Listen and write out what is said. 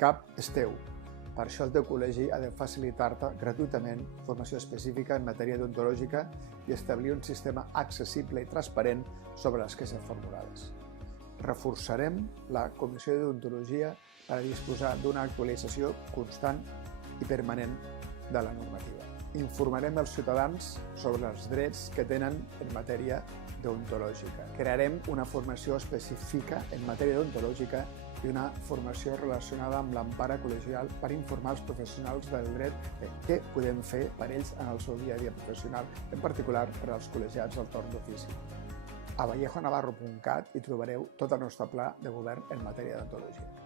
cap és teu. Per això el teu col·legi ha de facilitar-te gratuïtament formació específica en matèria odontològica i establir un sistema accessible i transparent sobre les queixes formulades. Reforçarem la Comissió d'Odontologia per a disposar d'una actualització constant i permanent de la normativa. Informarem els ciutadans sobre els drets que tenen en matèria odontològica. Crearem una formació específica en matèria odontològica i una formació relacionada amb l'empara col·legial per informar els professionals del dret de què podem fer per ells en el seu dia a dia professional, en particular per als col·legiats del torn d'ofici. A vallejonavarro.cat hi trobareu tot el nostre pla de govern en matèria d'odontologia.